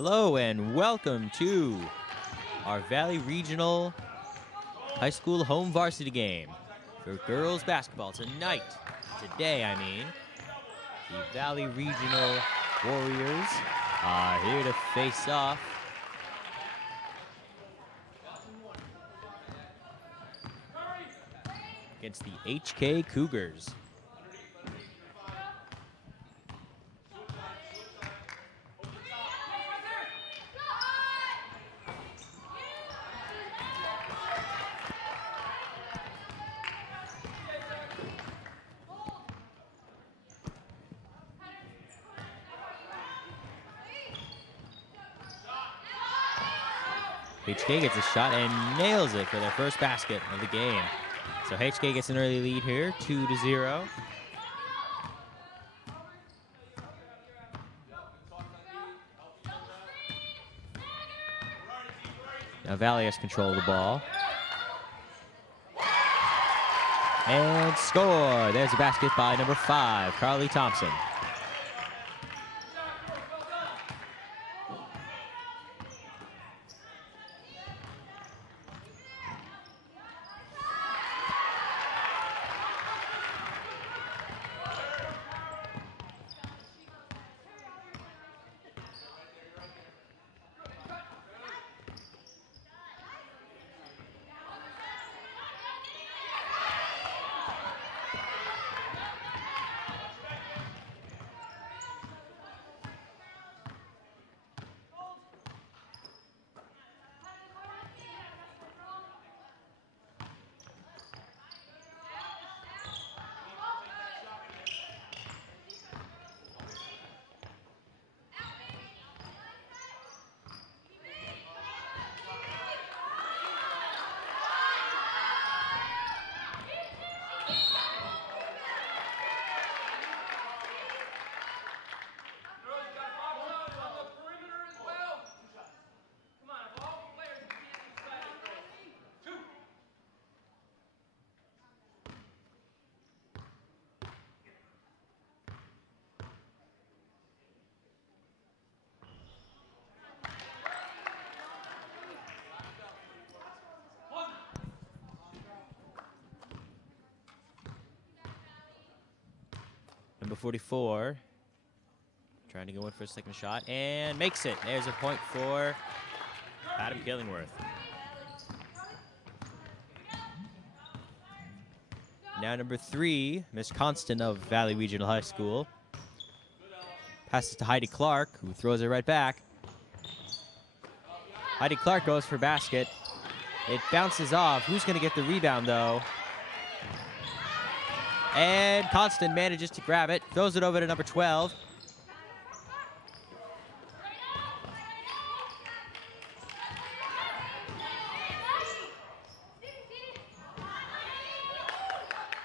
Hello and welcome to our Valley Regional High School home varsity game for girls basketball tonight. Today, the Valley Regional Warriors are here to face off against the HK Cougars. HK gets a shot and nails it for their first basket of the game. So HK gets an early lead here, 2-0. Now Valley has control of the ball. And score! There's a basket by number 5, Carly Thompson. Number 44, trying to go in for a second shot, and makes it. There's a point for Adam Killingworth. Now number 3, Miss Constant of Valley Regional High School. Passes to Heidi Clark, who throws it right back. Heidi Clark goes for basket. It bounces off. Who's going to get the rebound, though? And Constant manages to grab it, throws it over to number 12.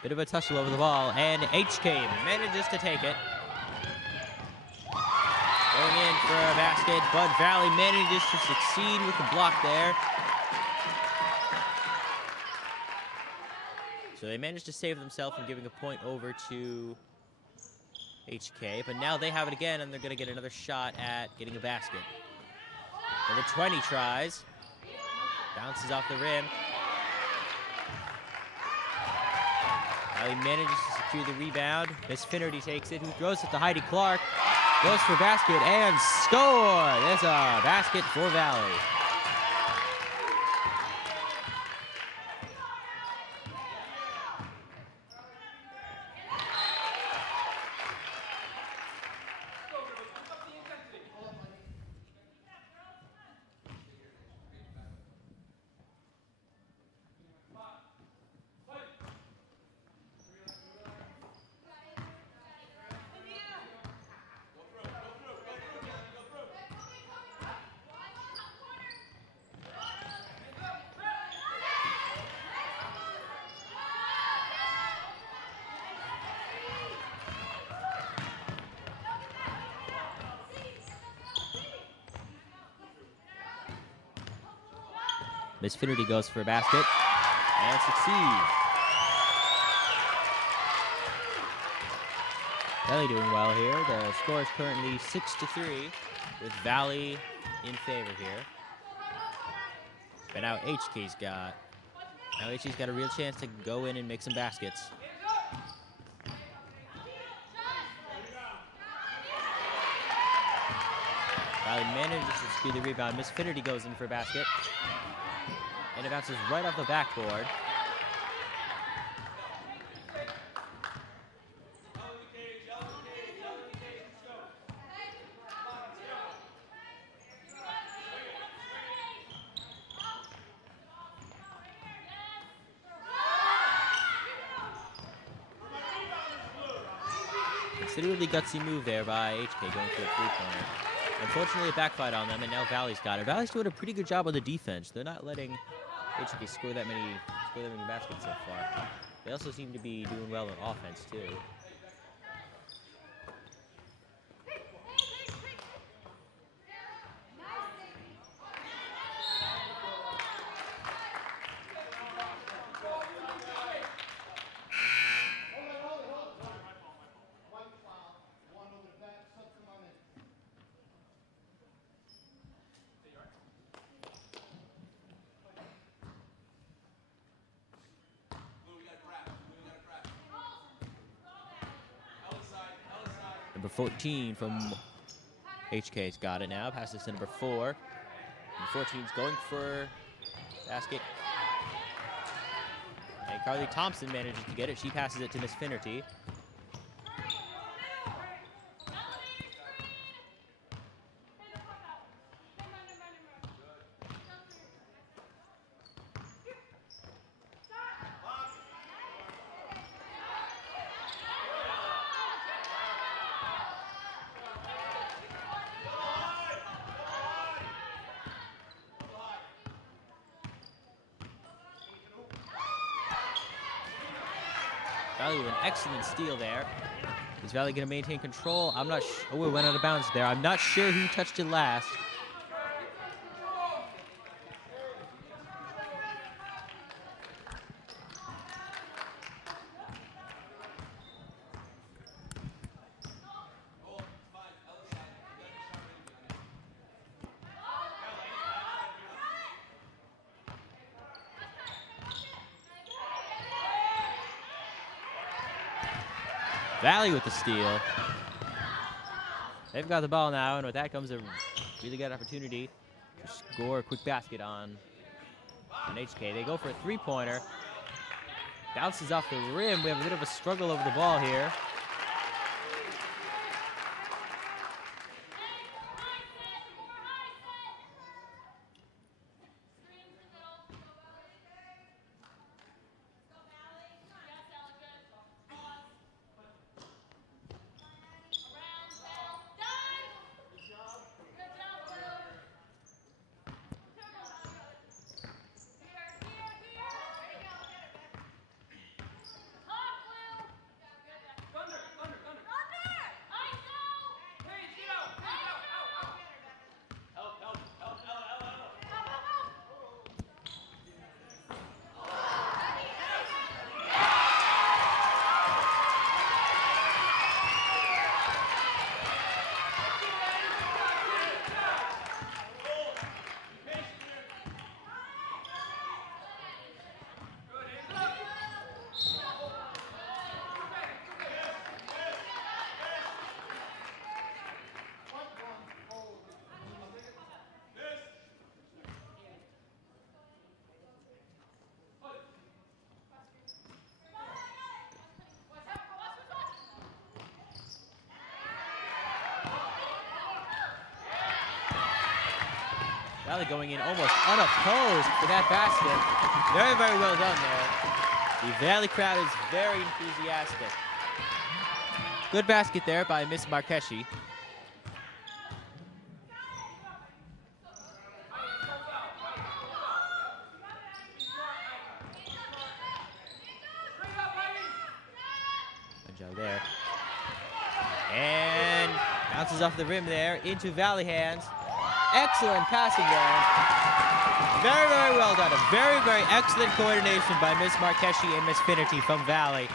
Bit of a tussle over the ball, and HK manages to take it. Going in for a basket, but Valley manages to succeed with the block there. So they managed to save themselves from giving a point over to HK, but now they have it again, and they're going to get another shot at getting a basket. Number 20 tries. Bounces off the rim. Valley manages to secure the rebound. Miss Finnerty takes it, who throws it to Heidi Clark. Goes for basket and score! There's a basket for Valley. Miss Finnerty goes for a basket and succeeds. Valley doing well here. The score is currently 6-3 with Valley in favor here. But now HK's got a real chance to go in and make some baskets. Valley manages to secure the rebound. Miss Finnerty goes in for a basket. And it bounces right off the backboard. Considerably gutsy move there by HK going for a three-pointer. Unfortunately, it backfired on them, and now Valley's got it. Valley's doing a pretty good job on the defense. They're not letting HK score that many baskets so far. They also seem to be doing well on offense, too. Number 14 from HK's got it now. Passes to number 4. Number 14's going for basket. And Carly Thompson manages to get it. She passes it to Miss Finnerty. Valley with an excellent steal there. Is Valley going to maintain control? I'm not sure. Oh, it went out of bounds there. I'm not sure who touched it last. Valley with the steal. They've got the ball now, and with that comes a really good opportunity to score a quick basket on HK. They go for a three-pointer. Bounces off the rim. We have a bit of a struggle over the ball here. Valley going in almost unopposed for that basket. Very, very well done there. The Valley crowd is very enthusiastic. Good basket there by Miss Markeshi. Good job there. And bounces off the rim there into Valley hands. Excellent passing there. Very, very well done. A very, very excellent coordination by Miss Markeshi and Miss Finnerty from Valley.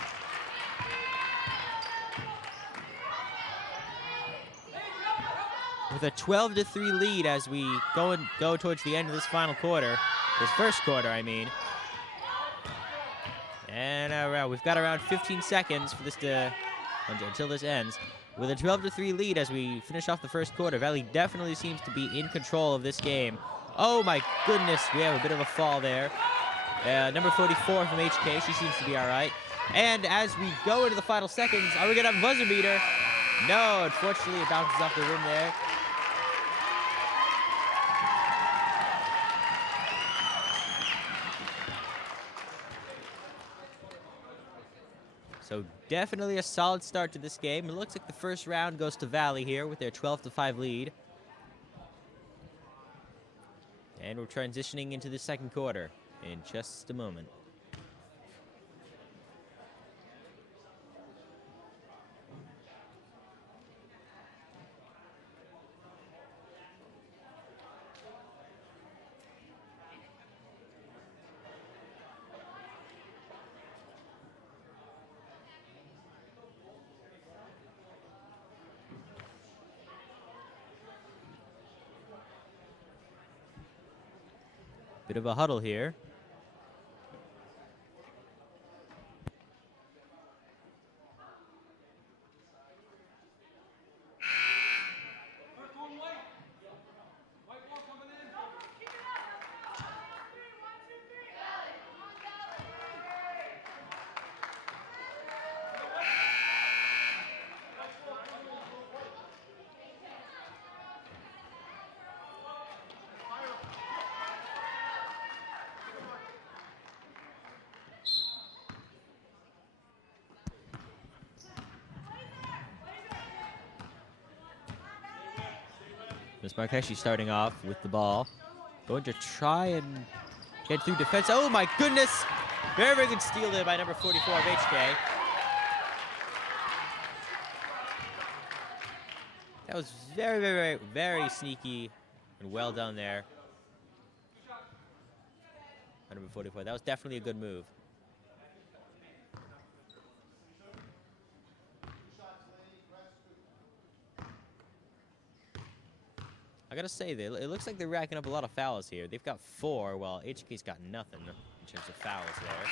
with a 12-3 lead as we go towards the end of this final quarter. This first quarter, I mean. And we've got around 15 seconds for this until this ends. With a 12-3 lead as we finish off the first quarter, Valley definitely seems to be in control of this game. Oh my goodness, we have a bit of a fall there. Number 44 from HK, she seems to be all right. And as we go into the final seconds, are we gonna have a buzzer beater? No, unfortunately it bounces off the rim there. So definitely a solid start to this game. It looks like the first round goes to Valley here with their 12-5 lead. And we're transitioning into the second quarter in just a moment. Bit of a huddle here. Miss Marqueshi starting off with the ball. Going to try and get through defense. Oh my goodness! Very, very good steal there by number 44 of HK. That was very, very, very, very sneaky and well done there. By number 44. That was definitely a good move. I gotta say, it looks like they're racking up a lot of fouls here. They've got 4, while HK's got nothing in terms of fouls there.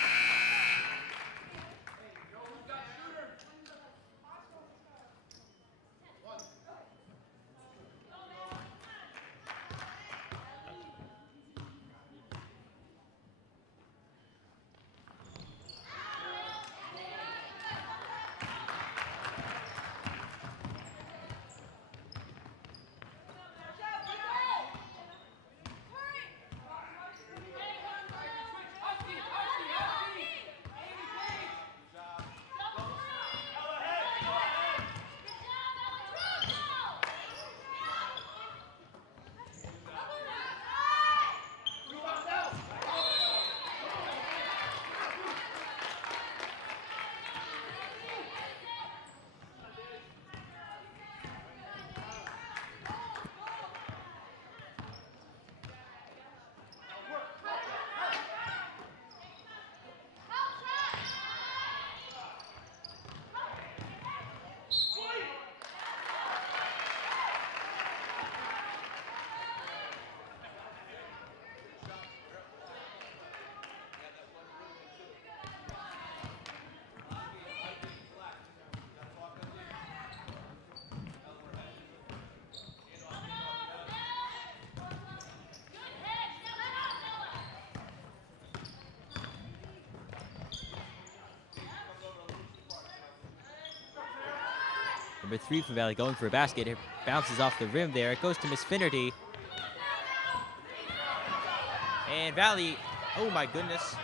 Number 3 from Valley going for a basket. It bounces off the rim there. It goes to Miss Finnerty. And Valley, oh my goodness.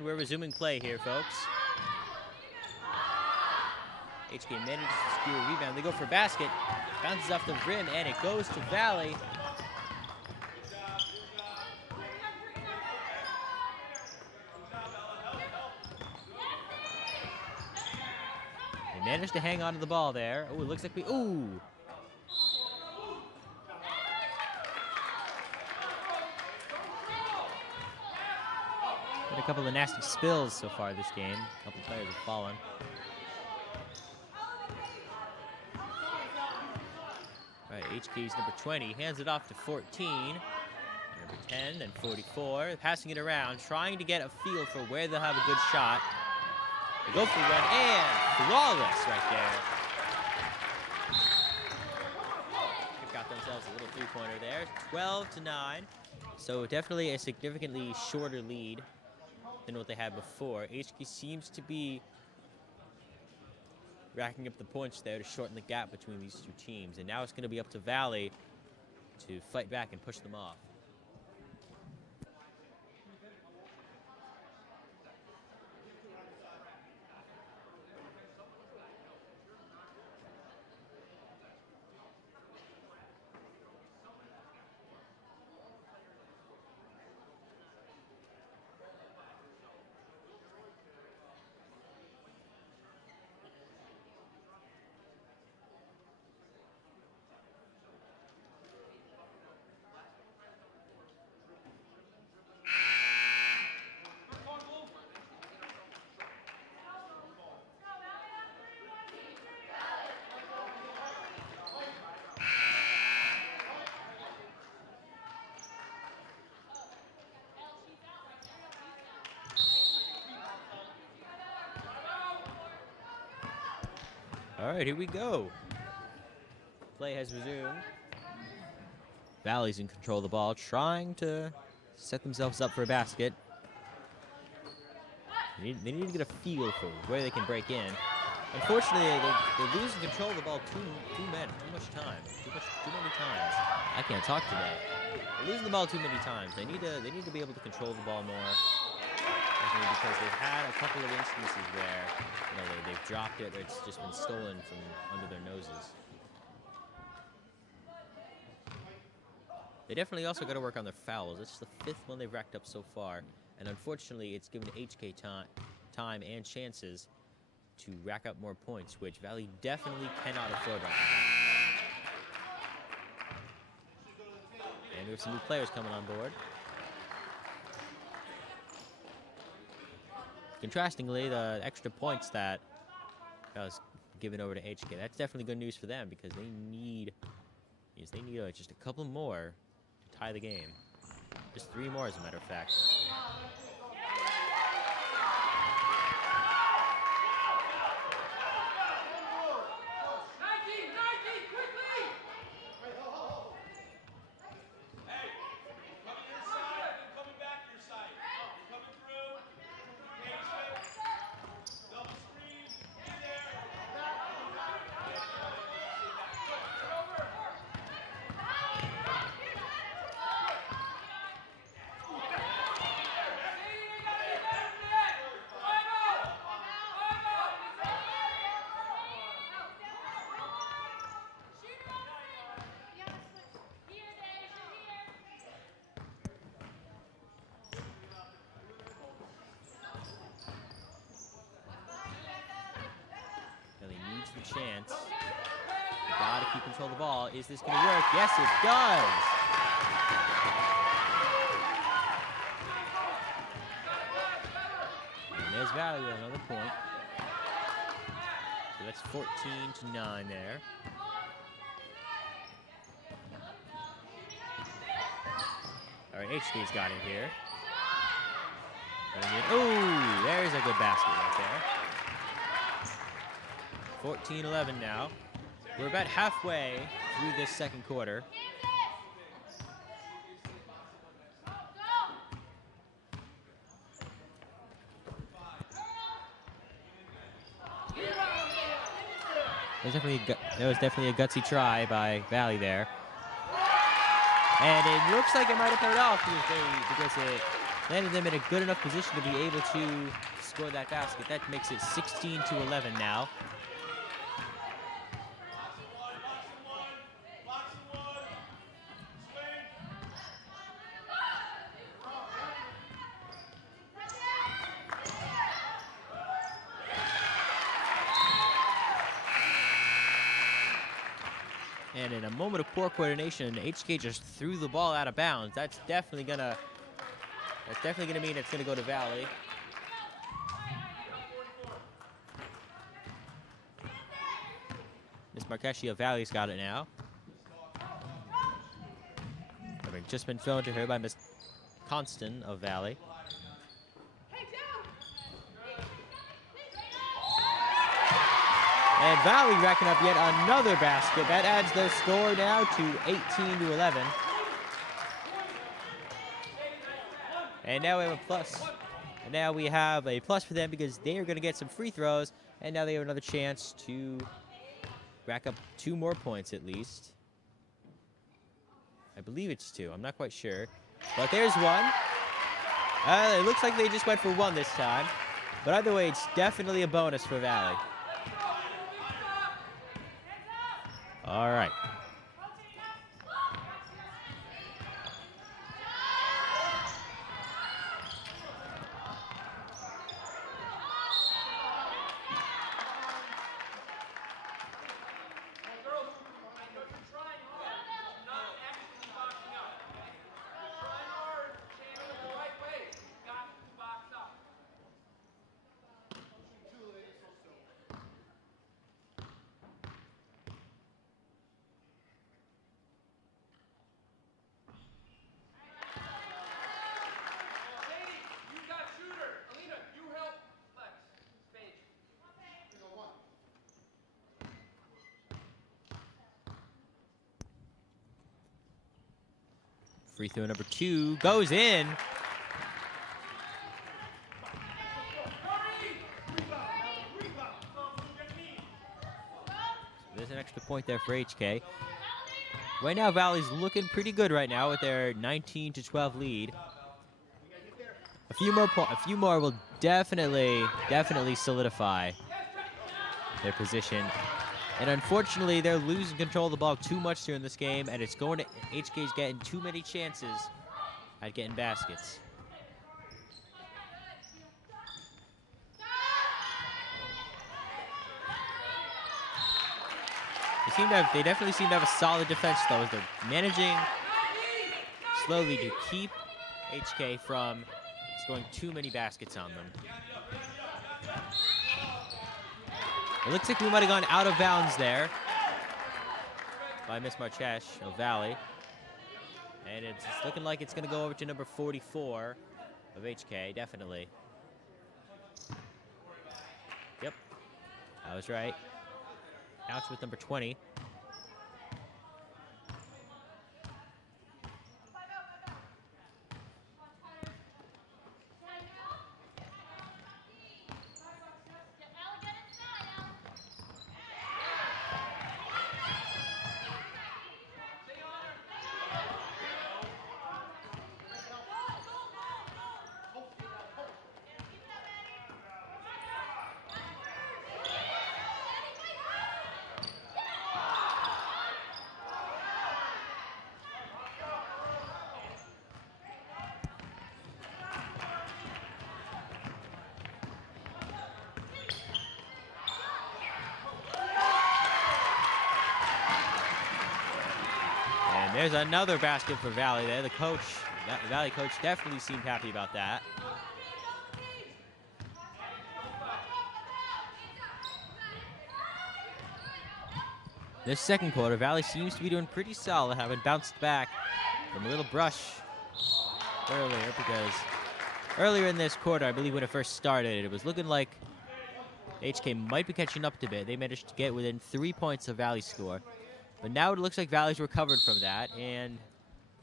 And we're resuming play here, folks. HK manages to steal a rebound. They go for a basket. Bounces off the rim, and it goes to Valley. They managed to hang on to the ball there. Oh, it looks like ooh. Had a couple of nasty spills so far this game. A couple players have fallen. All right, HK's number 20 hands it off to 14. Number 10, then 44. Passing it around, trying to get a feel for where they'll have a good shot. They go for one, and flawless right there. They've got themselves a little three-pointer there. 12-9. So definitely a significantly shorter lead than what they had before. HK seems to be racking up the points there to shorten the gap between these two teams. And now it's going to be up to Valley to fight back and push them off. All right, here we go. Play has resumed. Valley's in control of the ball, trying to set themselves up for a basket. They need to get a feel for where they can break in. Unfortunately, they're losing control of the ball too much time, too many times. I can't talk today. They're losing the ball too many times. They need to be able to control the ball more. Because they've had a couple of instances where they've dropped it, or it's just been stolen from under their noses. They definitely also got to work on their fouls. It's the 5th one they've racked up so far, and unfortunately, it's given HK time and chances to rack up more points, which Valley definitely cannot afford right now. And we have some new players coming on board. Contrastingly, the extra points that was given over to HK, that's definitely good news for them because they need just a couple more to tie the game. Just 3 more, as a matter of fact. The chance. Gotta keep control of the ball. Is this gonna work? Yes, it does. And there's Valley with another point. So that's 14-9 there. All right, HK's got it here. Oh, there's a good basket right there. 14-11 now. We're about halfway through this second quarter. That was definitely a gutsy try by Valley there. And it looks like it might have paid off because landed them in a good enough position to be able to score that basket. That makes it 16-11 now. And in a moment of poor coordination, HK just threw the ball out of bounds. That's definitely gonna mean it's gonna go to Valley. Miss Marqueshi of Valley's got it now. Having just been thrown to her by Miss Constant of Valley. And Valley racking up yet another basket. That adds their score now to 18-11. And now we have a plus. And now we have a plus for them because they are going to get some free throws. And now they have another chance to rack up 2 more points at least. I believe it's 2. I'm not quite sure. But there's 1. It looks like they just went for 1 this time. But either way, it's definitely a bonus for Valley. All right. Free throw number 2 goes in. There's an extra point there for HK. Right now, Valley's looking pretty good right now with their 19-12 lead. A few more will definitely solidify their position. And unfortunately, they're losing control of the ball too much during this game, and it's going to HK's getting too many chances at getting baskets. They definitely seem to have a solid defense, though, as they're managing slowly to keep HK from scoring too many baskets on them. It looks like we might have gone out of bounds there by Miss Marchesh of Valley. And it's looking like it's going to go over to number 44 of HK, definitely. Yep, I was right. Now it's with number 20. There's another basket for Valley there. The Valley coach definitely seemed happy about that. This second quarter, Valley seems to be doing pretty solid, having bounced back from a little brush earlier, because earlier in this quarter, I believe when it first started, it was looking like HK might be catching up a bit. They managed to get within 3 points of Valley's score. But now it looks like Valley's recovered from that, and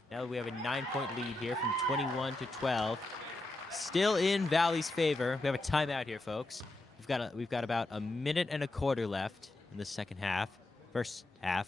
now we have a 9-point lead here from 21-12. Still in Valley's favor. We have a timeout here, folks. We've got about a minute and a quarter left in the first half.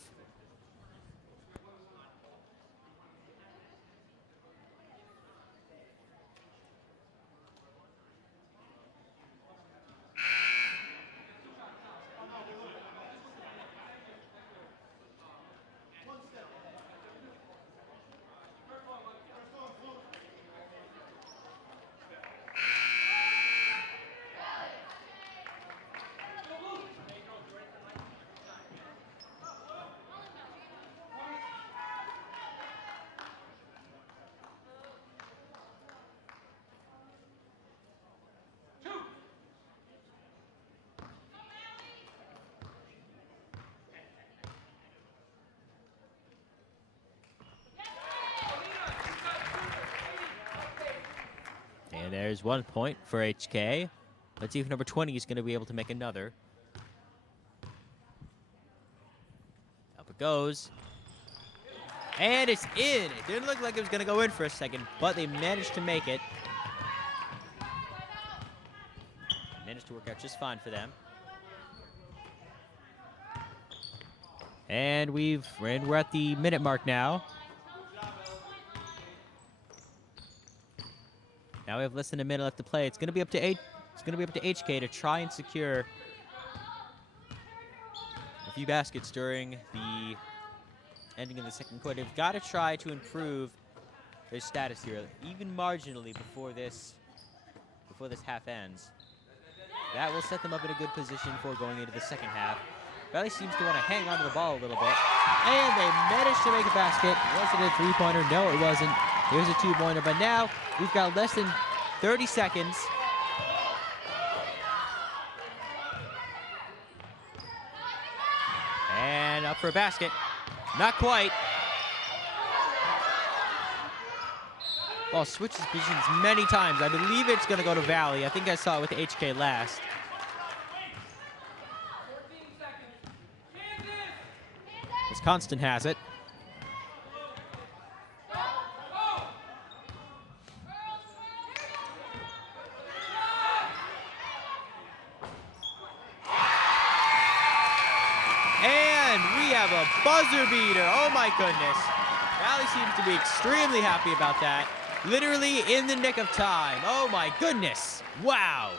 And there's 1 point for HK. Let's see if number 20 is going to be able to make another. Up it goes. And it's in. It didn't look like it was going to go in for a second, but they managed to make it. Managed to work out just fine for them. And we're at the minute mark now. Now we have less than a minute left to play. It's going to be up to HK to try and secure a few baskets during the ending of the second quarter. They've got to try to improve their status here, even marginally, before this half ends. That will set them up in a good position for going into the second half. Valley seems to want to hang on to the ball a little bit. And they managed to make a basket. Was it a three-pointer? No, it wasn't. Here's a two-pointer. But now we've got less than 30 seconds. And up for a basket. Not quite. Ball switches positions many times. I believe it's going to go to Valley. I think I saw it with HK last. Wisconsin has it. And we have a buzzer beater. Oh my goodness. Valley seems to be extremely happy about that. Literally in the nick of time. Oh my goodness. Wow.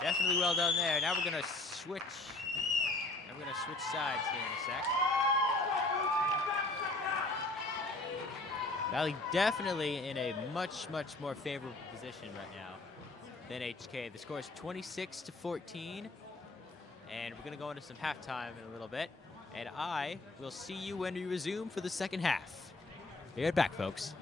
Definitely well done there. Now we're gonna switch. Sides here in a sec. Valley definitely in a much more favorable position right now than HK. The score is 26-14, and we're gonna go into some halftime in a little bit. And I will see you when we resume for the second half. Be right back, folks.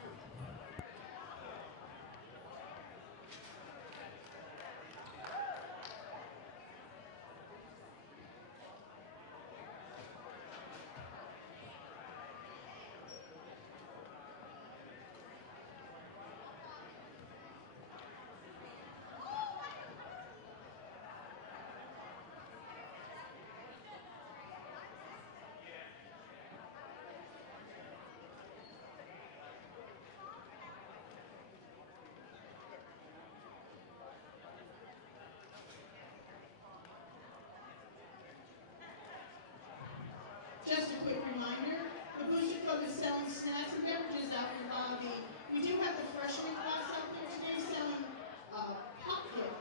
Just a quick reminder, the Booster Club is selling snacks and beverages out in the lobby. We do have the freshman class out there today selling pocket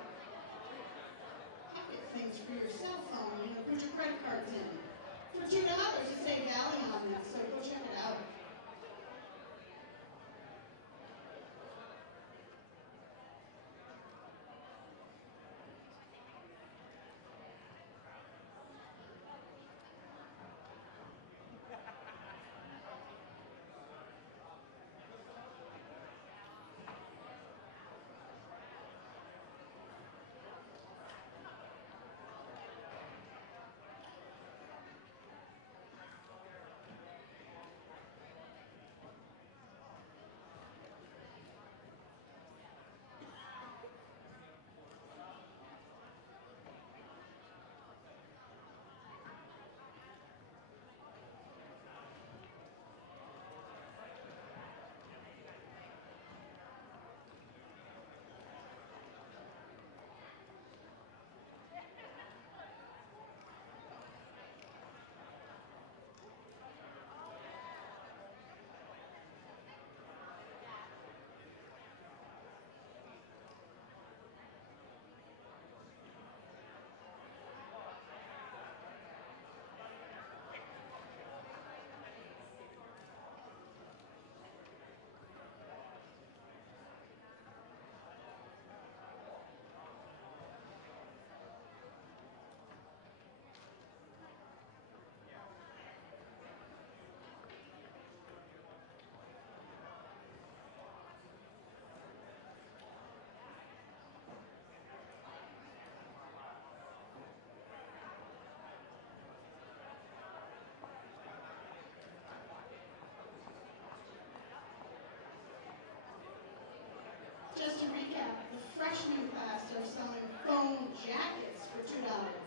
things for your cell phone. You know, put your credit cards in. For $2 to save Valley on that, so go check it out. Just to recap, the freshman class are selling foam jackets for $2.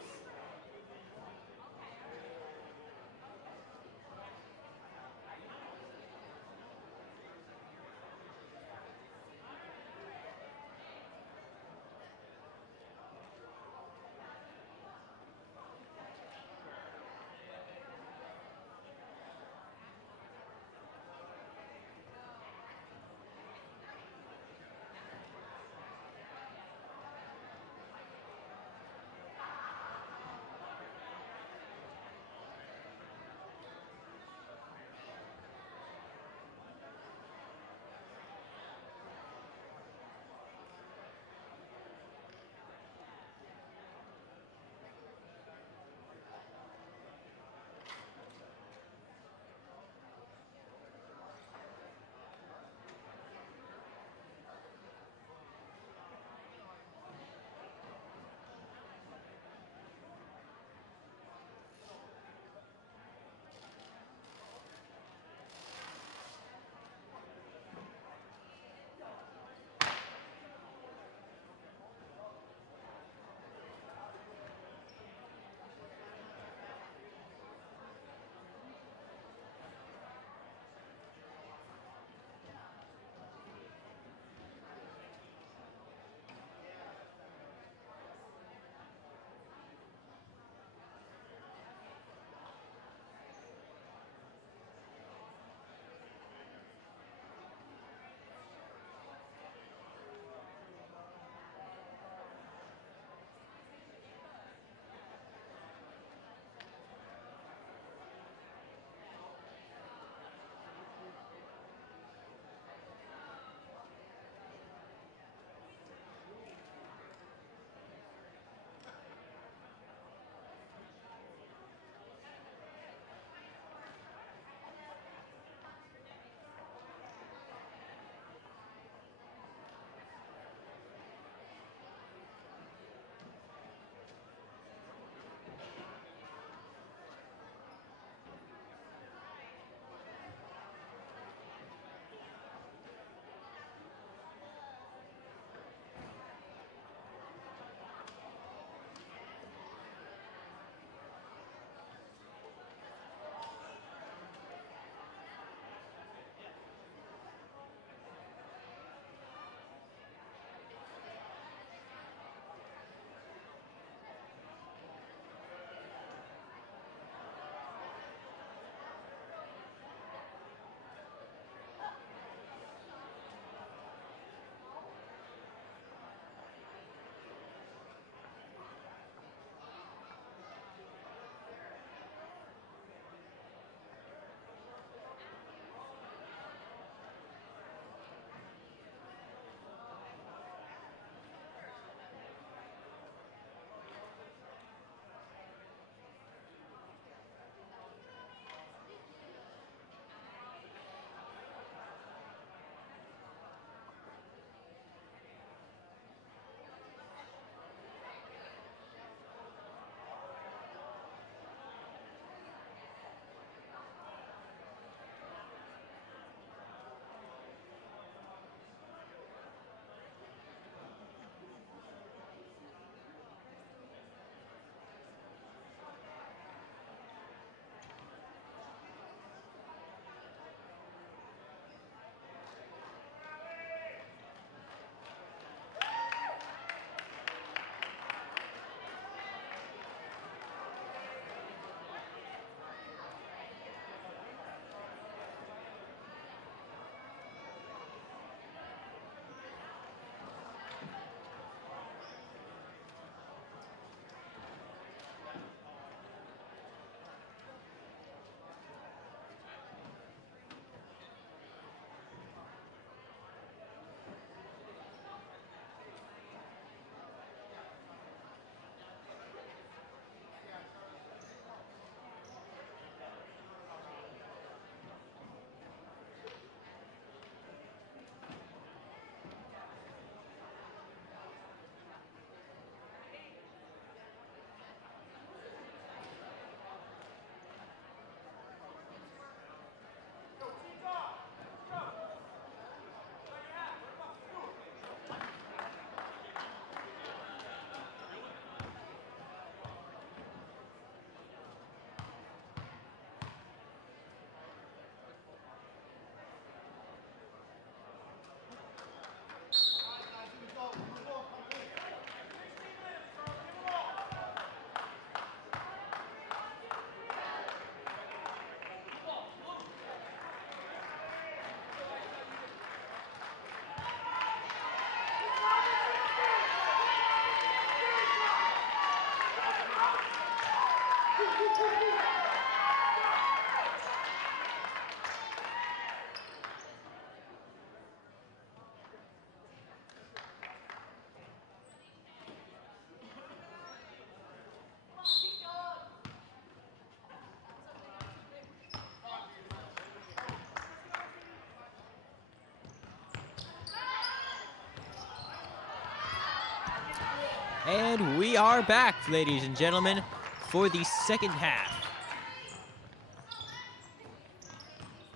And we are back, ladies and gentlemen, for the second half.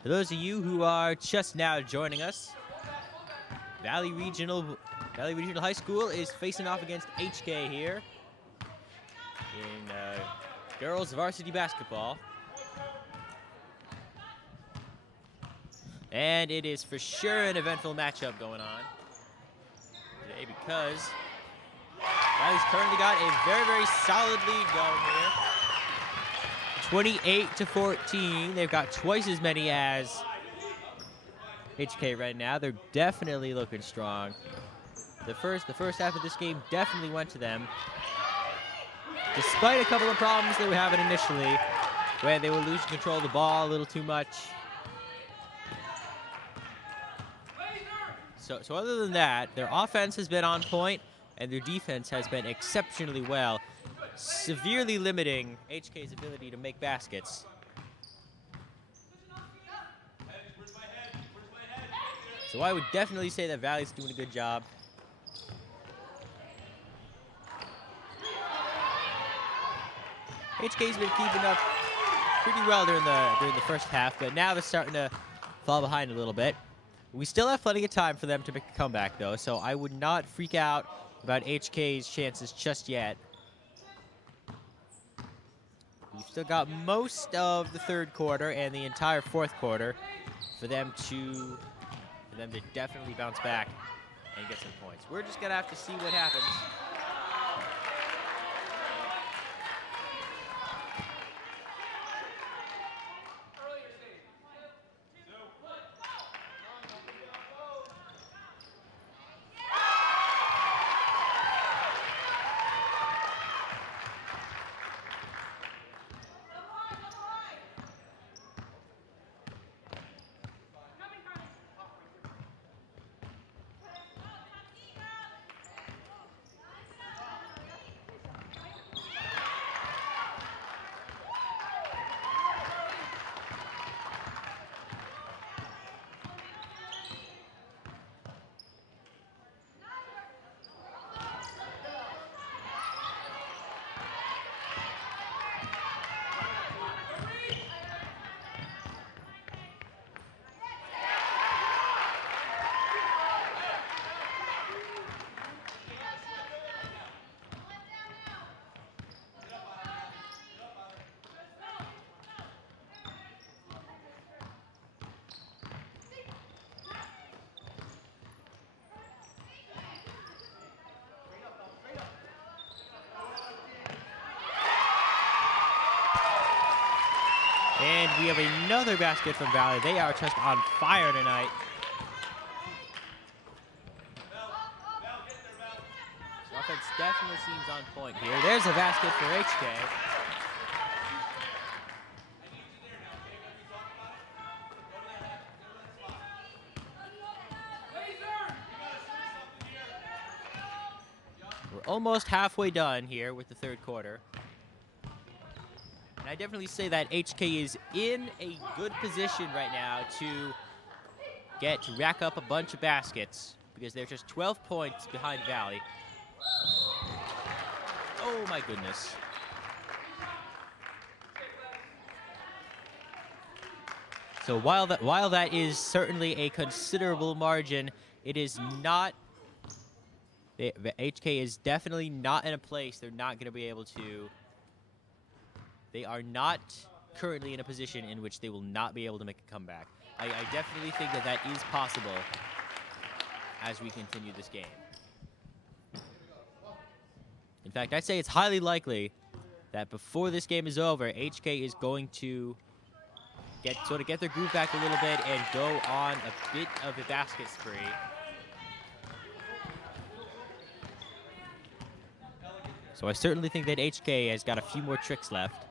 For those of you who are just now joining us, Valley Regional High School is facing off against HK here in girls varsity basketball. And it is for sure an eventful matchup going on today because Valley's currently got a very, very solid lead going here. 28-14. They've got twice as many as HK right now. They're definitely looking strong. The first half of this game definitely went to them. Despite a couple of problems they were having initially, when they were losing control of the ball a little too much. So other than that, their offense has been on point, and their defense has been exceptionally well, severely limiting HK's ability to make baskets. So I would definitely say that Valley's doing a good job. HK's been keeping up pretty well during the first half, but now they're starting to fall behind a little bit. We still have plenty of time for them to make a comeback, though, so I would not freak out about HK's chances just yet. We've still got most of the third quarter and the entire fourth quarter for them to definitely bounce back and get some points. We're just gonna have to see what happens. And we have another basket from Valley. They are just on fire tonight. The offense definitely seems on point here. There's a basket for HK. We're almost halfway done here with the third quarter. I definitely say that HK is in a good position right now to rack up a bunch of baskets because they're just 12 points behind Valley. Oh my goodness. So while that is certainly a considerable margin, it is not. The HK is definitely not in a place they're not going to be able to. They are not currently in a position in which they will not be able to make a comeback. I definitely think that is possible as we continue this game. In fact, I'd say it's highly likely that before this game is over, HK is going to get their groove back a little bit and go on a bit of a basket spree. So I certainly think that HK has got a few more tricks left.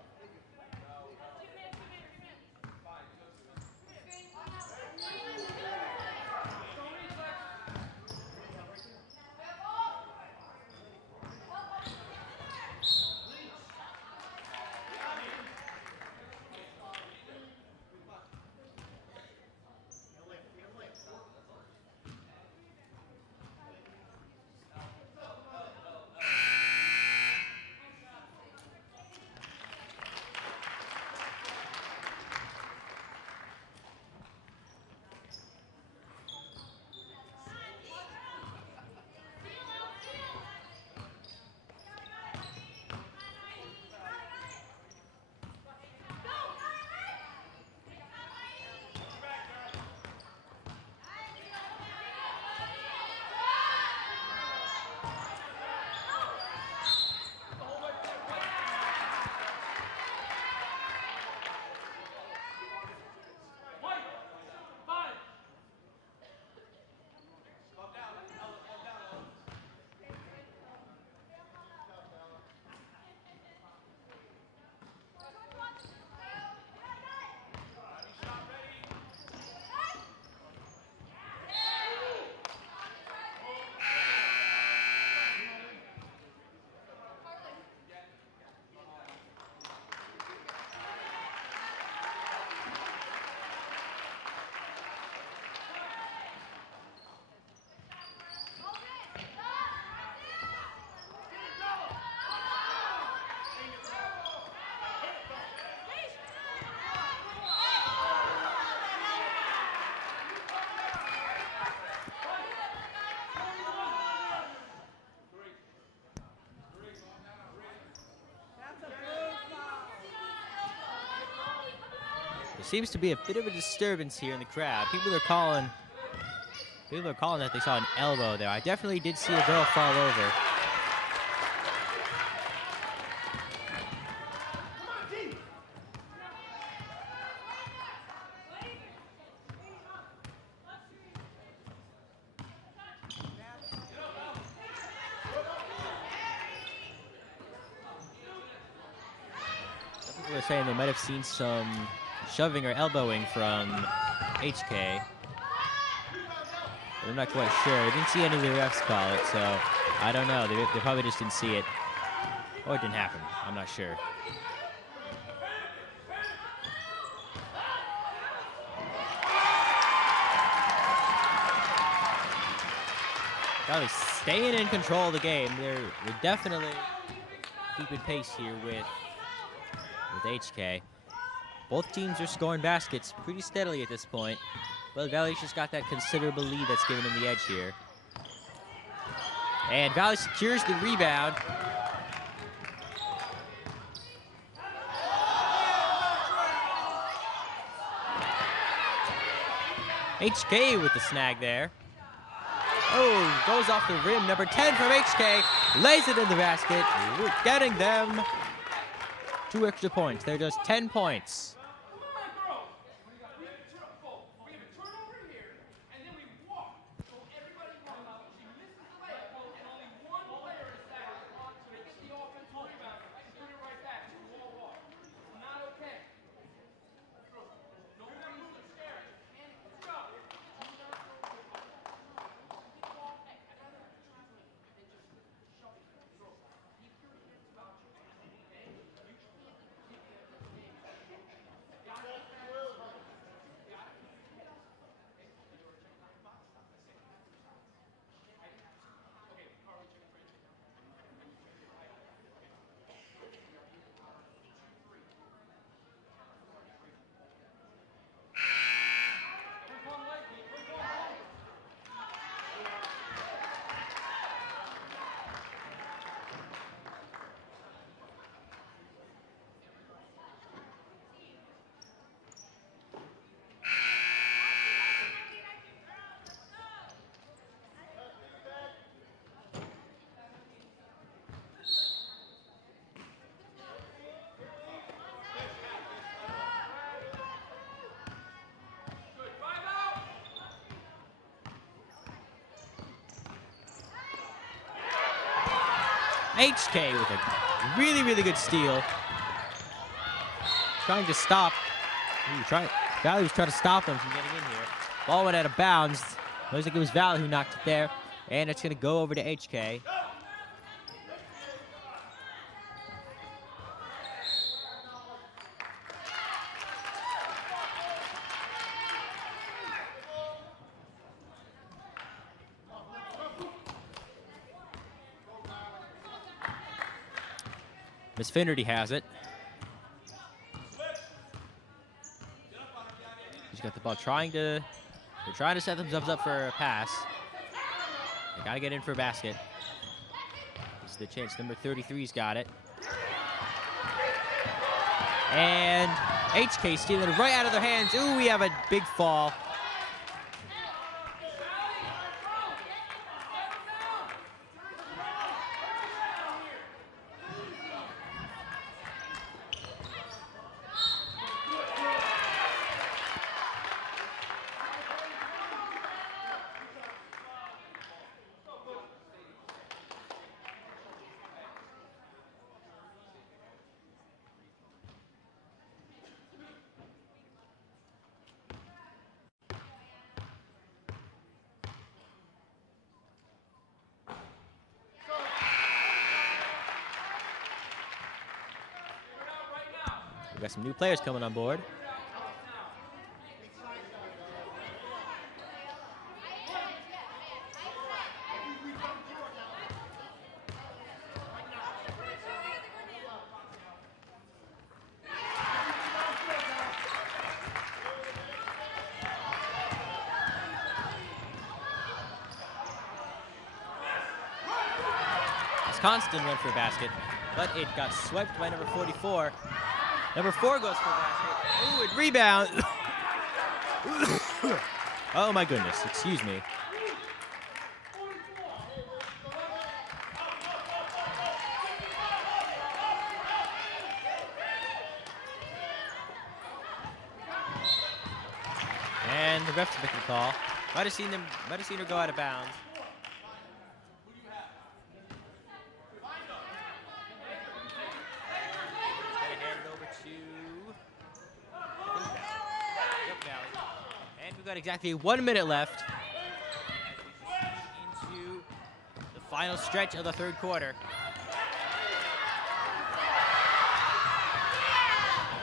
seems to be a bit of a disturbance here in the crowd. People are calling that they saw an elbow there. I definitely did see a girl fall over. People are saying they might have seen some shoving or elbowing from HK. But I'm not quite sure. I didn't see any of the refs call it, so I don't know. They probably just didn't see it. Or it didn't happen. I'm not sure. Probably staying in control of the game. They're definitely keeping pace here with HK. Both teams are scoring baskets pretty steadily at this point. But Valley's just got that considerable lead that's giving them the edge here. And Valley secures the rebound. HK with the snag there. Oh, goes off the rim. Number 10 from HK. Lays it in the basket. We're getting them 2 extra points. They're just 10 points. HK with a really, really good steal. Trying to stop. Valley was trying to stop them from getting in here. Ball went out of bounds. Looks like it was Valley who knocked it there. And it's going to go over to HK. Miss Finnerty has it. He's got the ball, they're trying to set themselves up for a pass. They gotta get in for a basket. This is the chance. Number 33's got it. And HK stealing it right out of their hands. Ooh, we have a big fall. We got some new players coming on board. Constant went for a basket, but it got swept by number 44. Number 4 goes for the basket. Ooh, and rebound. Oh my goodness, excuse me. And the ref's making a call. Might have seen her go out of bounds. Gonna hand it over to Valley. And we've got exactly 1 minute left into the final stretch of the third quarter.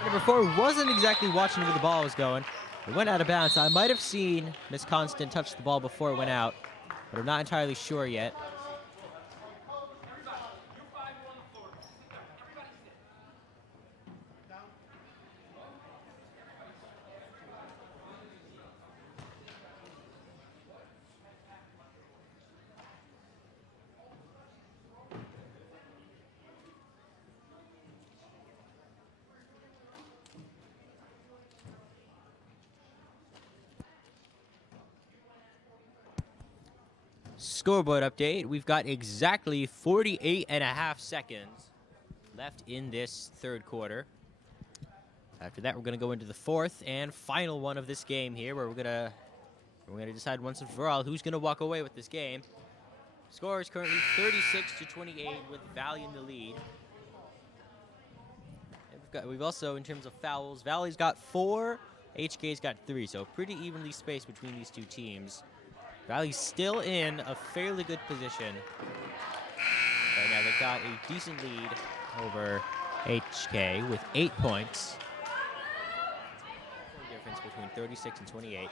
Number 4 wasn't exactly watching where the ball was going. It went out of bounds. I might have seen Miss Constant touch the ball before it went out, but I'm not entirely sure yet. Scoreboard update. We've got exactly 48.5 seconds left in this third quarter. After that, we're going to go into the fourth and final one of this game here, where we're going to decide once and for all who's going to walk away with this game. Score is currently 36-28 with Valley in the lead. And we've also, in terms of fouls, Valley's got 4, HK's got 3, so pretty evenly spaced between these two teams. Valley's still in a fairly good position. Right now they've got a decent lead over HK with 8 points. The difference between 36 and 28.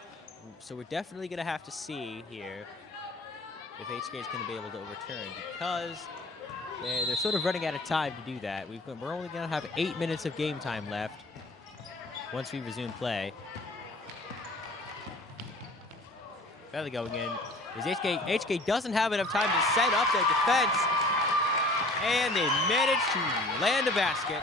So we're definitely going to have to see here if HK is going to be able to overturn, because they're sort of running out of time to do that. We're only going to have 8 minutes of game time left once we resume play. Valley going in. HK doesn't have enough time to set up their defense. And they manage to land a basket.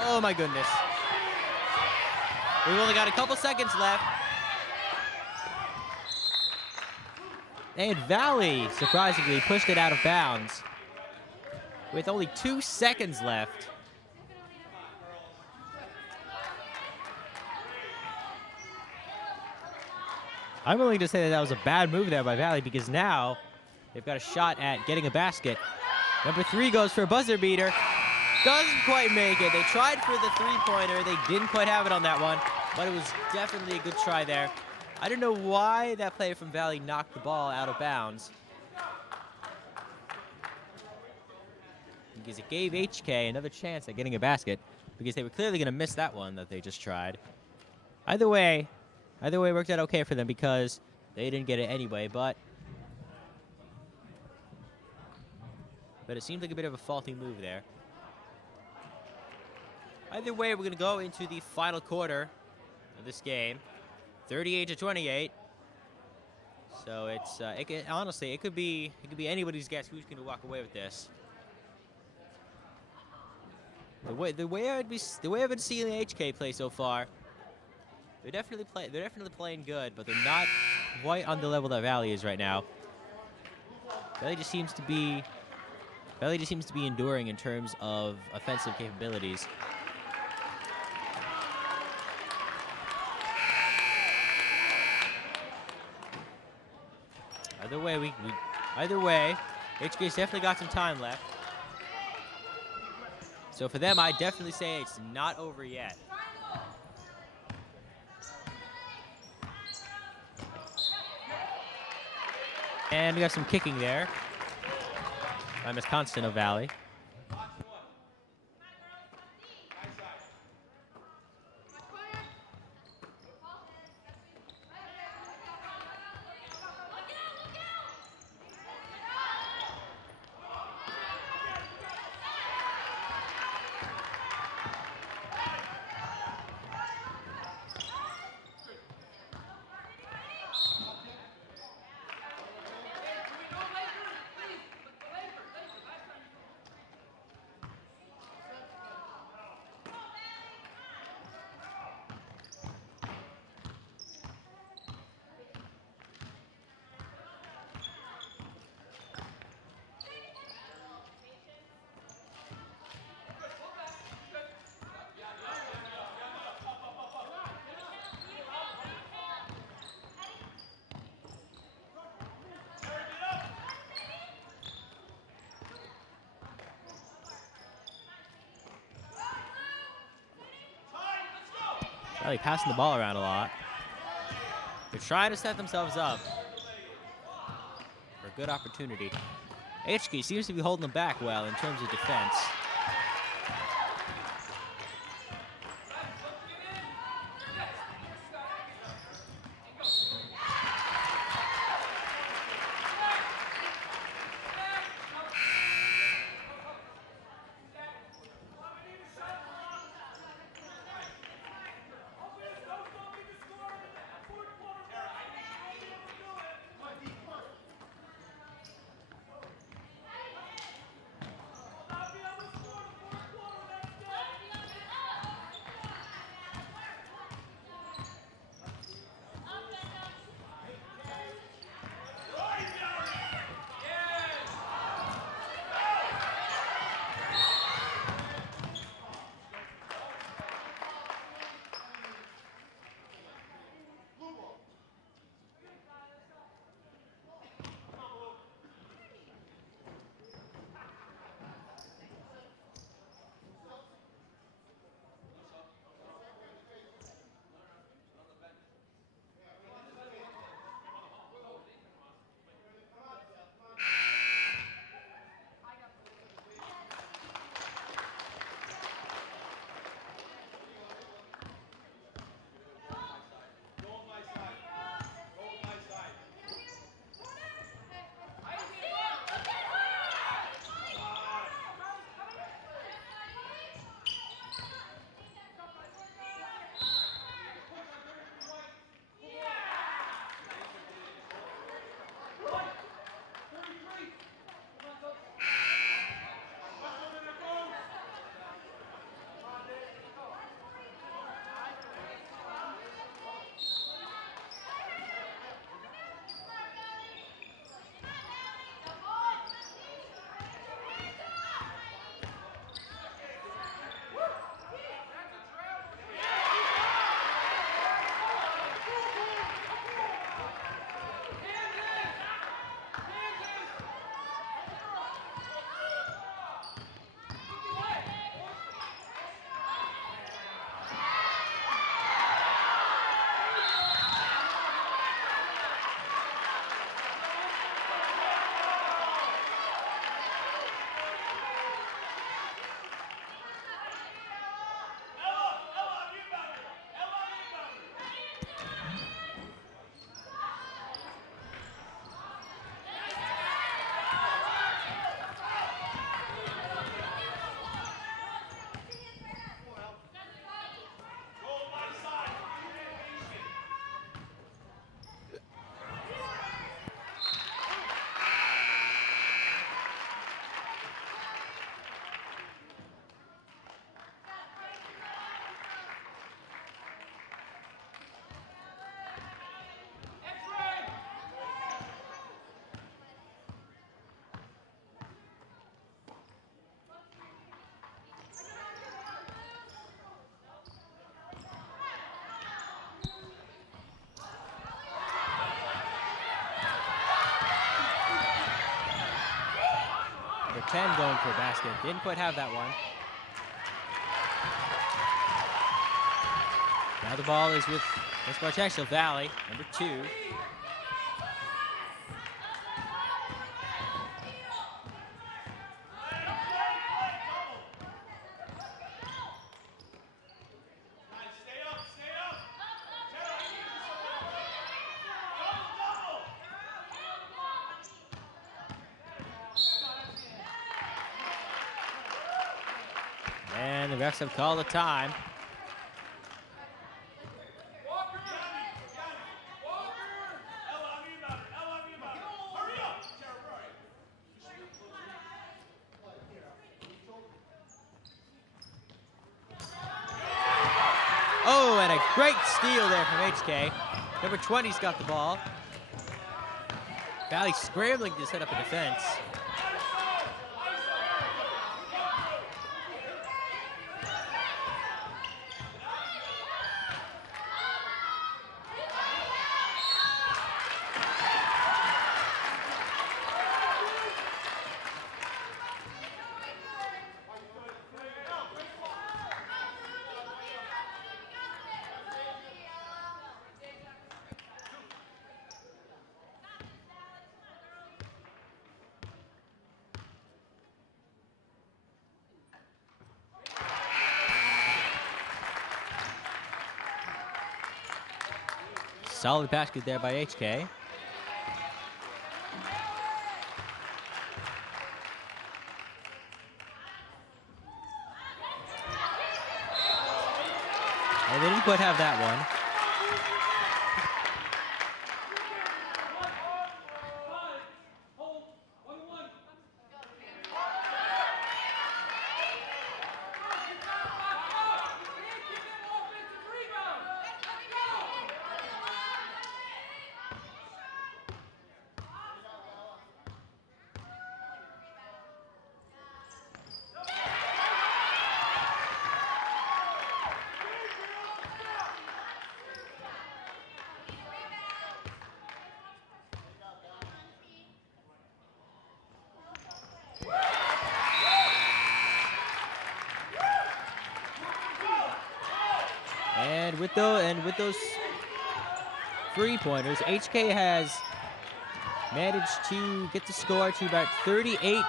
Oh my goodness. We've only got a couple seconds left. And Valley, surprisingly, pushed it out of bounds with only 2 seconds left. I'm willing to say that that was a bad move there by Valley, because now they've got a shot at getting a basket. Number 3 goes for a buzzer beater. Doesn't quite make it. They tried for the three-pointer. They didn't quite have it on that one, but it was definitely a good try there. I don't know why that player from Valley knocked the ball out of bounds, because it gave HK another chance at getting a basket, because they were clearly going to miss that one that they just tried. Either way worked out okay for them, because they didn't get it anyway, but it seemed like a bit of a faulty move there. Either way, we're going to go into the final quarter of this game, 38-28. So it's honestly, it could be anybody's guess who's going to walk away with this. The way I've been seeing the HK play so far, they're definitely playing good, but they're not quite on the level that Valley is right now. Valley just seems to be enduring in terms of offensive capabilities. Either way, HK's definitely got some time left. So for them, I definitely say it's not over yet. And we got some kicking there by Miss Constant of Valley. Valley passing the ball around a lot. They're trying to set themselves up for a good opportunity. HK seems to be holding them back well in terms of defense. Number 10 going for a basket. Didn't quite have that one. Now the ball is with West Barchester Valley, number 2. And the refs have called a time. Oh, and a great steal there from HK. Number 20's got the ball. Valley scrambling to set up a defense. solid basket there by HK. And they didn't quite have that one. And with those three-pointers, HK has managed to get the score to about 38-33.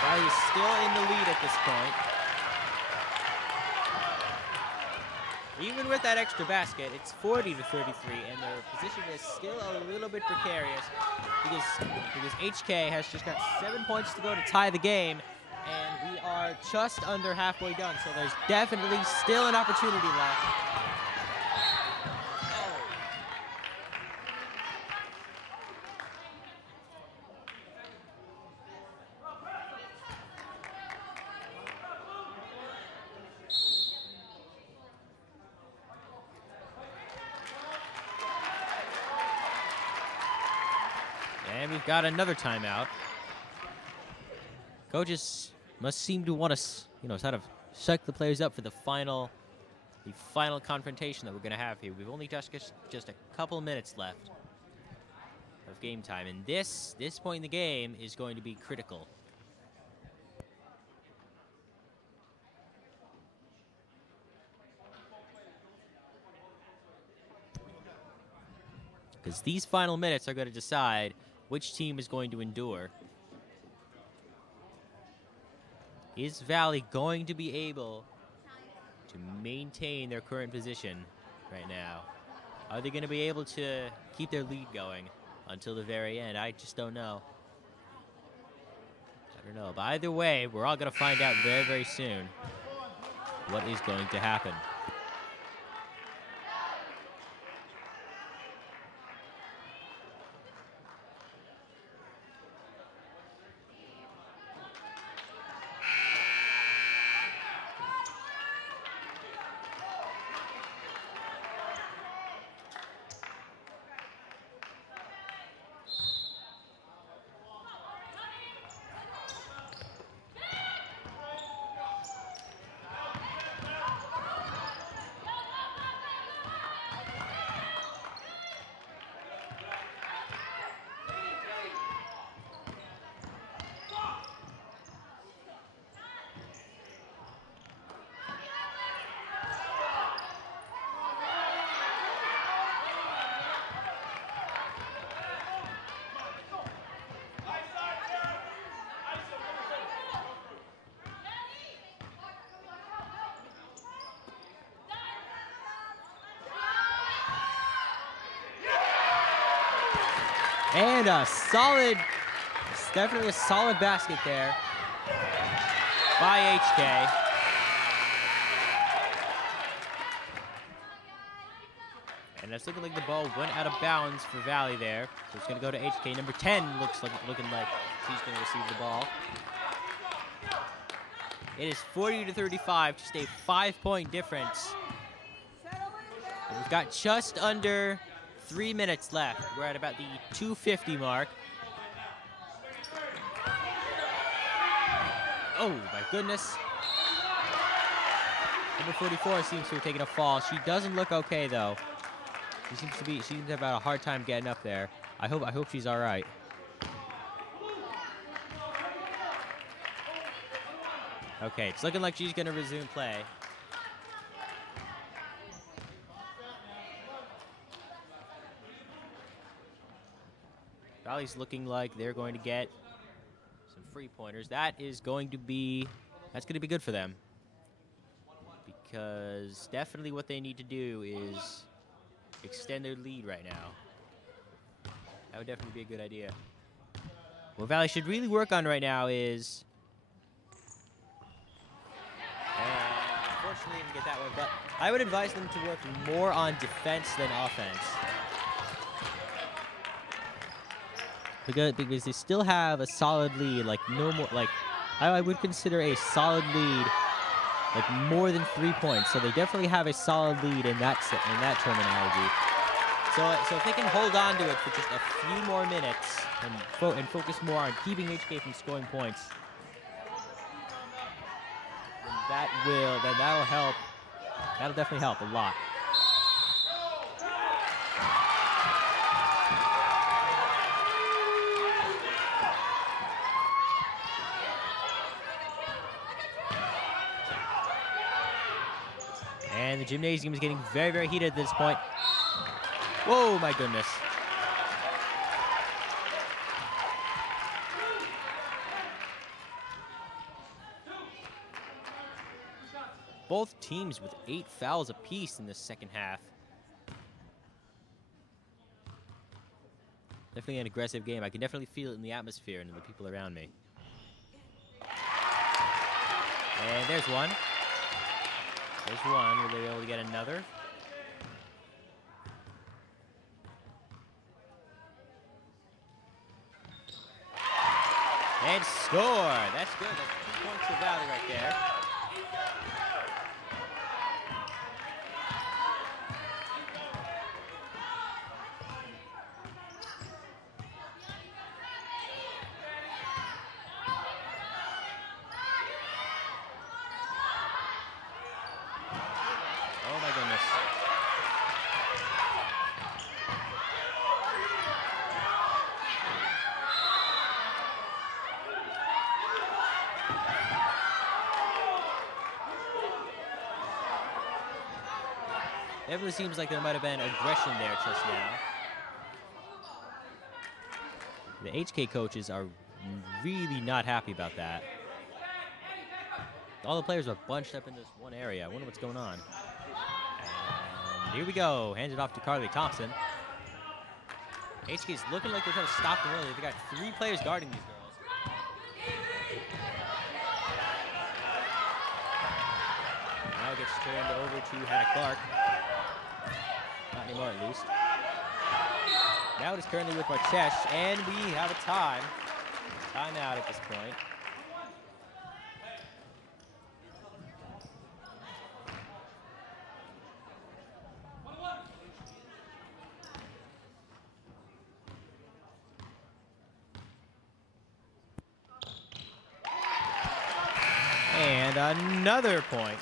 Valley's still in the lead at this point. Even with that extra basket, it's 40-33, and their position is still a little bit precarious because HK has just got 7 points to go to tie the game. And we are just under halfway done, so there's definitely still an opportunity left. And we've got another timeout. Coaches must seem to want to, sort of psych the players up for the final confrontation that we're going to have here. We've only just a couple minutes left of game time, and this point in the game is going to be critical. Because these final minutes are going to decide which team is going to endure. Is Valley going to be able to maintain their current position right now? Are they going to be able to keep their lead going until the very end? I just don't know. I don't know. But either way, we're all going to find out very, very soon what is going to happen. And a solid, definitely a solid basket there by HK. And it's looking like the ball went out of bounds for Valley there. So it's going to go to HK. Number 10 looking like she's going to receive the ball. It is 40-35, just a 5-point difference. And we've got just under 3 minutes left. We're at about the 2:50 mark. Oh, my goodness. Number 44 seems to have taken a fall. She doesn't look okay, though. She seems to have had a hard time getting up there. I hope she's all right. Okay, it's looking like she's going to resume play. Valley's looking like they're going to get some free pointers. That's going to be good for them because definitely what they need to do is extend their lead right now. That would definitely be a good idea. What Valley should really work on right now is... And unfortunately, didn't get that one, but I would advise them to work more on defense than offense. Because they still have a solid lead, like no more, like I would consider a solid lead, like more than 3 points. So they definitely have a solid lead in that terminology. So if they can hold on to it for just a few more minutes and focus more on keeping HK from scoring points, then that'll help. That'll definitely help a lot. And the gymnasium is getting very, very heated at this point. Whoa, my goodness. Both teams with 8 fouls apiece in the second half. Definitely an aggressive game. I can definitely feel it in the atmosphere and in the people around me. And there's one. There's one. Will they be able to get another? And score! That's good. That's 2 points for Valley right there. Oh my goodness. Definitely seems like there might have been aggression there just now. The HK coaches are really not happy about that. All the players are bunched up in this one area. I wonder what's going on. And here we go. Hands it off to Carly Thompson. HK is looking like they're trying to stop them early. They've got 3 players guarding these girls. Now it gets turned over to Hannah Clark. Not anymore, at least. Now it is currently with Marchesh, and we have a time. Timeout at this point. And another point.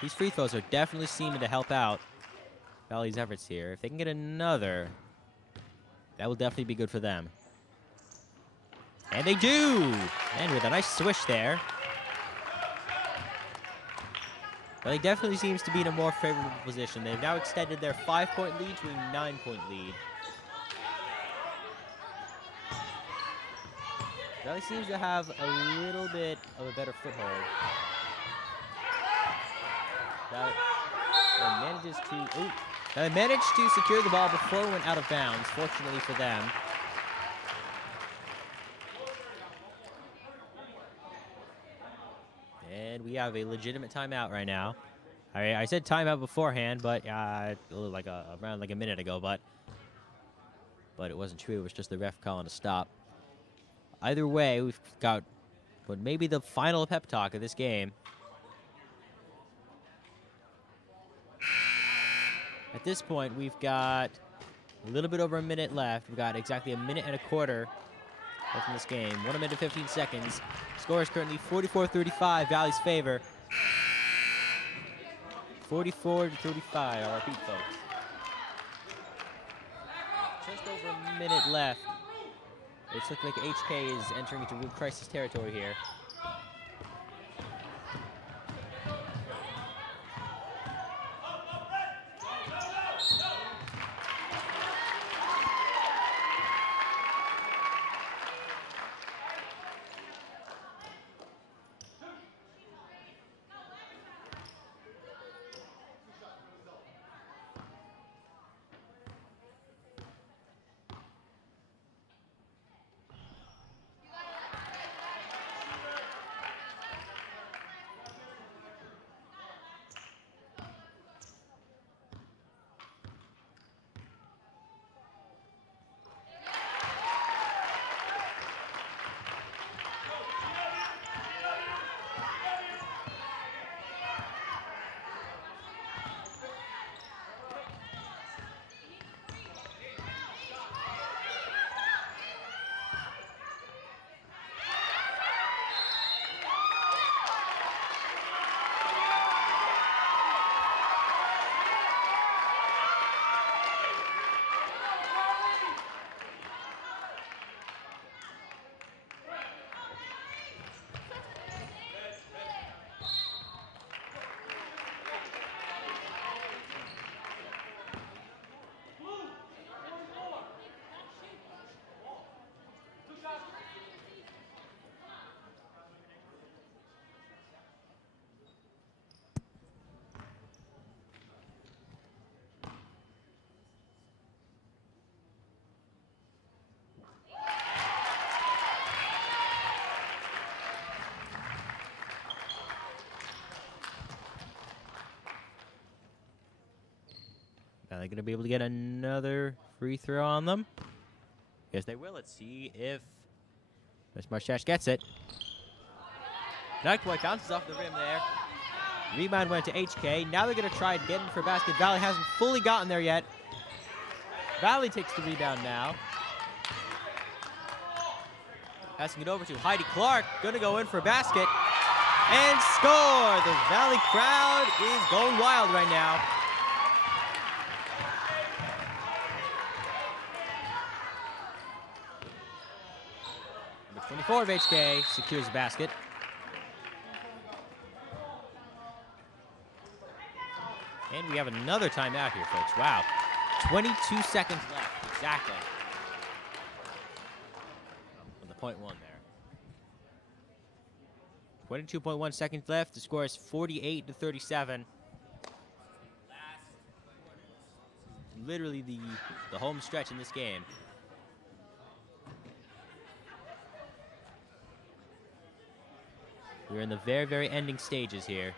These free throws are definitely seeming to help out Valley's efforts here. If they can get another, that will definitely be good for them. And they do! And with a nice swish there. Valley definitely seems to be in a more favorable position. They've now extended their 5-point lead to a 9-point lead. Valley seems to have a little bit of a better foothold. They managed to secure the ball before it went out of bounds, fortunately for them. And we have a legitimate timeout right now. I said timeout beforehand, but around like a minute ago, but it wasn't true. It was just the ref calling a stop. Either way, we've got what maybe the final pep talk of this game. At this point, we've got a little bit over a minute left. We've got exactly a minute and a quarter left in this game. 1 minute and 15 seconds. Score is currently 44-35, Valley's favor. 44-35, I'll repeat, folks. Just over a minute left. It's looking like HK is entering into real crisis territory here. Are they going to be able to get another free throw on them? Yes, they will. Let's see if Miss Marchesh gets it. Knight bounces off the rim there. Rebound went to HK. Now they're going to try and get in for basket. Valley hasn't fully gotten there yet. Valley takes the rebound now. Passing it over to Heidi Clark. Going to go in for a basket. And score! The Valley crowd is going wild right now. Number 24 of HK secures the basket. And we have another timeout here, folks. Wow. 22 seconds left, exactly. With the .1 there. 22.1 seconds left. The score is 48-37. Literally the home stretch in this game. We're in the very, very ending stages here.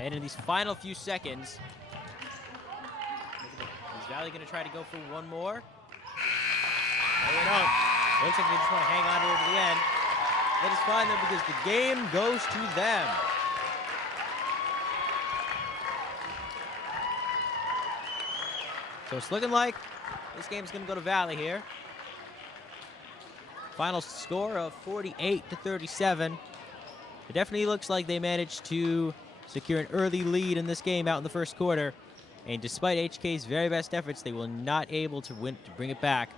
And in these final few seconds, is Valley going to try to go for one more? No, they don't. Looks like they just want to hang on to it to the end. That is fine though, because the game goes to them. So it's looking like this game is going to go to Valley here. Final score of 48-37. It definitely looks like they managed to secure an early lead in this game out in the first quarter. And despite HK's very best efforts, they were not able to bring it back.